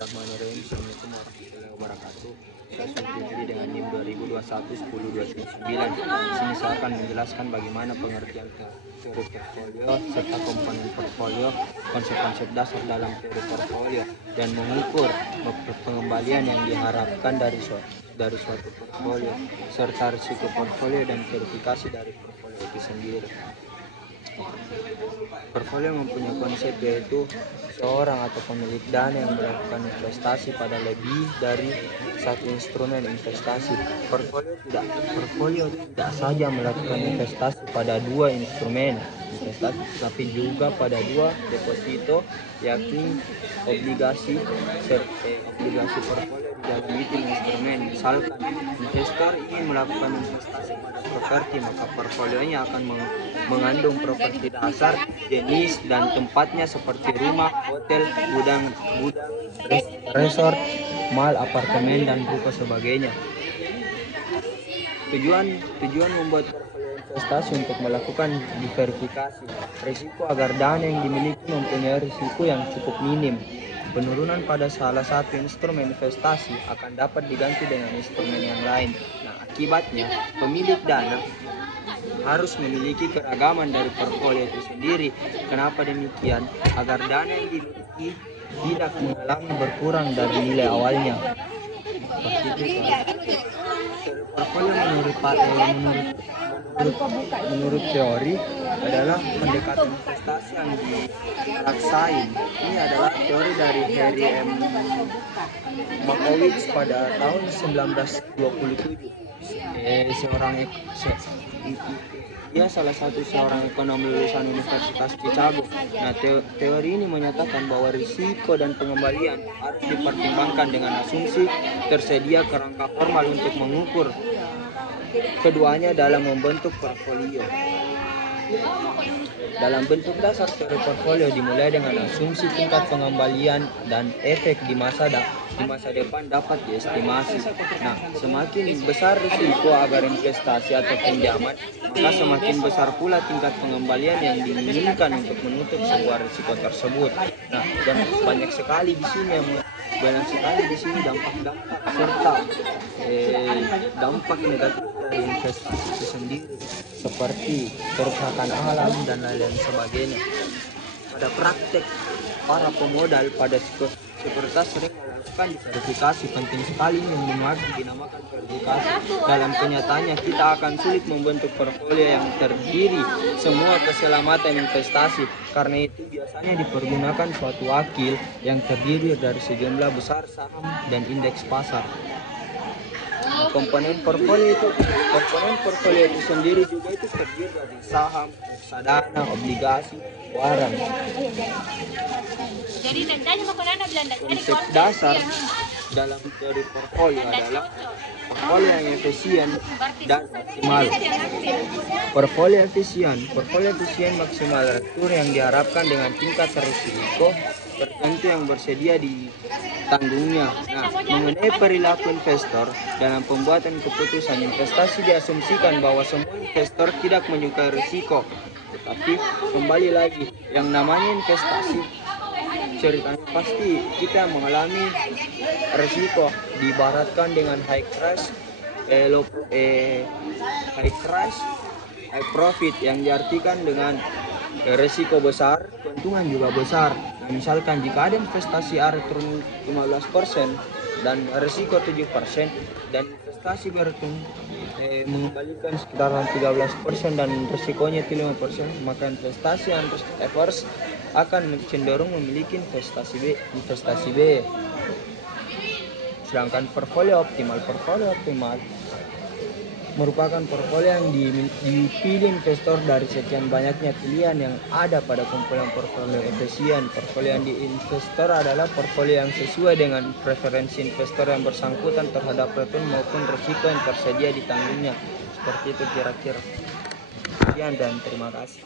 Bismillahirrahmanirrahim. Assalamualaikum warahmatullahi wabarakatuh. Saya Sulkifli dengan NIM 2021-1029. Di sini saya akan menjelaskan bagaimana pengertian teori portfolio serta komponen portfolio, konsep-konsep dasar dalam teori portfolio, dan mengukur pengembalian yang diharapkan dari suatu portfolio, serta risiko portfolio dan verifikasi dari portfolio itu sendiri. Portfolio mempunyai konsep yaitu seorang atau pemilik dana yang melakukan investasi pada lebih dari satu instrumen investasi. Portfolio tidak saja melakukan investasi pada dua instrumen investasi, tapi juga pada dua deposito, yakni obligasi portfolio di dalam itu instrumen. Misalkan investor ingin melakukan investasi pada properti, maka portfolionya akan mengandung properti dasar, jenis dan tempatnya seperti rumah, hotel, gudang, resort, mall, apartemen dan ruko sebagainya. Tujuan membuat portfolio investasi untuk melakukan diverifikasi risiko agar dana yang dimiliki mempunyai risiko yang cukup minim. Penurunan pada salah satu instrumen investasi akan dapat diganti dengan instrumen yang lain. Nah, akibatnya pemilik dana harus memiliki keragaman dari portfolio itu sendiri. Kenapa demikian? Agar dana yang dimiliki tidak mengalami berkurang dari nilai awalnya. Portfolio menurut teori adalah pendekatan investasi yang dilaksain. Ini adalah teori dari Harry M. Markowitz pada tahun 1927. Dia salah satu seorang ekonom lulusan Universitas Chicago. Nah, teori ini menyatakan bahwa risiko dan pengembalian harus dipertimbangkan dengan asumsi tersedia kerangka formal untuk mengukur keduanya dalam membentuk portfolio. Dalam bentuk dasar teori portfolio dimulai dengan asumsi tingkat pengembalian dan efek di masa depan dapat diestimasi. Nah, semakin besar risiko agar investasi atau pinjaman, maka semakin besar pula tingkat pengembalian yang diinginkan untuk menutup sebuah risiko tersebut. Nah, dan banyak sekali di sini dampak serta dampak negatif dari investasi itu sendiri, seperti kerusakan alam dan lain-lain sebagainya. Pada praktek, para pemodal pada sekuritas sering melakukan verifikasi. Penting sekali yang dinamakan verifikasi. Dalam kenyataannya kita akan sulit membentuk portfolio yang terdiri semua keselamatan investasi. Karena itu biasanya dipergunakan suatu wakil yang terdiri dari sejumlah besar saham dan indeks pasar. Komponen portfolio itu sendiri juga itu terdiri dari saham, reksadana, obligasi, barang. Konsep dasar dalam teori portfolio adalah portfolio yang efisien dan maksimal. Portfolio efisien maksimal retur yang diharapkan dengan tingkat risiko tertentu yang bersedia ditanggungnya. Nah, mengenai perilaku investor dalam pembuatan keputusan investasi, diasumsikan bahwa semua investor tidak menyukai risiko. Tetapi kembali lagi, yang namanya investasi, ceritanya pasti kita mengalami risiko. Diibaratkan dengan high crash, high profit, yang diartikan dengan risiko besar, keuntungan juga besar. Nah, misalkan jika ada investasi return 15% dan risiko 7% dan investasi mengembalikan sekitar 13% dan risikonya itu 5%, maka investasi yang average akan cenderung memiliki investasi B. Sedangkan portfolio optimal merupakan portfolio yang dipilih investor dari sekian banyaknya pilihan yang ada pada kumpulan portfolio efisien. Portfolio yang investor adalah portfolio yang sesuai dengan preferensi investor yang bersangkutan terhadap return maupun risiko yang tersedia ditanggungnya. Seperti itu kira-kira. Sekian dan terima kasih.